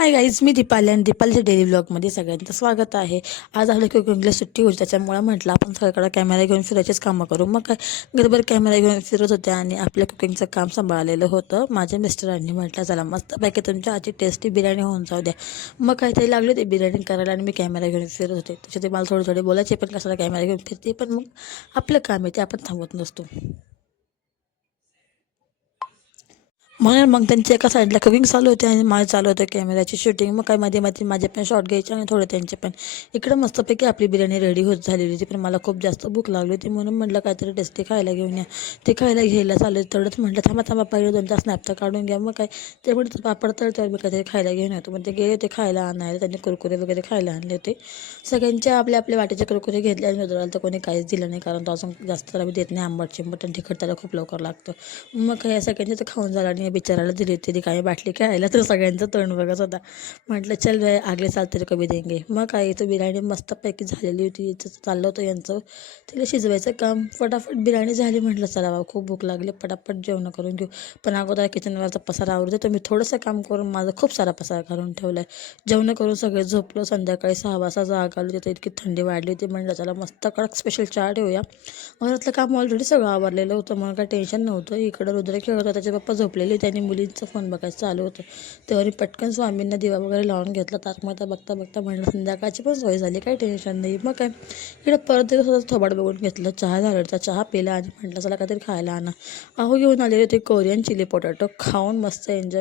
Hi guys, मी दीपाली आणि दीपालीच्या daily ब्लॉगमध्ये सगळ्यांचं स्वागत आहे. आज आपल्या कुकिंगला सुट्टी होती, त्याच्यामुळे म्हटलं आपण सगळीकडे कॅमेरा घेऊन फिरायचेच कामं करू. मग काय घरभर कॅमेरा घेऊन फिरत होते आणि आपल्या कुकिंगचं काम सांभाळलेलं होतं. माझ्या मिस्टरांनी म्हटलं चला मस्तपैकी तुमच्या आजची टेस्टी बिर्याणी होऊन जाऊ द्या. मग काहीतरी लागले ते बिर्याणी करायला आणि मी कॅमेरा घेऊन फिरत होते. त्याच्यात ते मला थोडे थोडे बोलायचे, पण कशाला कॅमेरा घेऊन फिरते, पण मग आपलं काम आहे ते आपण थांबवत नसतो. म्हणून मग त्यांच्या एका साईडला कुकिंग चालू होते आणि माझं चालू होतं कॅमेऱ्याची शूटिंग. मग काय मध्ये मध्ये माझे पण शॉट घ्यायचे आणि थोडे त्यांचे पण. इकडं मस्तपैकी आपली बिर्याणी रेडी होत झालेली होती, पण मला खूप जास्त भूक लागली होती, म्हणून म्हटलं काहीतरी टेस्टी खायला घेऊन या. ते खायला घ्यायला चालू तेवढंच म्हटलं थांबा थांबा पहिले 2-4 स्नॅप तर काढून घ्या. मग काय ते म्हणते पापड तळल्यावर मी काहीतरी खायला घेऊन येतो. मग ते गेले होते खायला आणायला, त्यांनी कुरकुरे वगैरे खायला आणले होते. सगळ्यांच्या आपल्या आपल्या वाटेचे कुरकुरे घेतले आणि उधळाला तर कोणी काहीच दिलं नाही, कारण तो अजून जास्त त्याला मी देत नाही. आंबट चिंबट आणि तिखट त्याला खूप लवकर लागतं. मग काय या सगळ्यांचं तर खाऊन झालं आणि या बिचाराला दिली होती ती काही बाटली खेळायला, तर सगळ्यांचं तोंड बघत होता. म्हटलं चल रे आगले साल तरी कमी देंगे. मग काय इथं बिर्याणी मस्तपैकी झालेली होती. इथं चाललं होतं यांचं तिला शिजवायचं काम. फटाफट बिर्याणी झाली. म्हटलं चला बाबा खूप भूक लागली, पटापट जेवण करून घेऊ. पण अगोदर किचनवरचा पसारा आवडतो, तर मी थोडंसं काम करून माझं खूप सारा पसारा करून ठेवला आहे. जेवण करून सगळे झोपलो. संध्याकाळी 6 वाजता जाग आली, तिथं इतकी थंडी वाढली होती. म्हटलं चला मस्त कडक स्पेशल चहा ठेवूया. घरातलं काम ऑलरेडी सगळं आवरलेलं होतं, मग काय टेन्शन नव्हतं. इकडं रुद्र खेळत होता, त्याचे पप्पा झोपलेले, त्यांनी मुलींचं फोन बघायचं चालू होतं. तेव्हा मी पटकन स्वामींना दिवा वगैरे लावून घेतला. तारकमाता बघता बघता म्हणलं संध्याकाळची पण सोय झाली, काही टेन्शन नाही. मग काय इकडं परत दिवस होता, थोबाड बघून घेतलं. चहा झाला, तर चहा पिला आणि म्हटलं चला काहीतरी खायला आणा. अहो घेऊन आलेले ते कोरियन चिली पोटॅटो, खाऊन मस्त एन्जॉय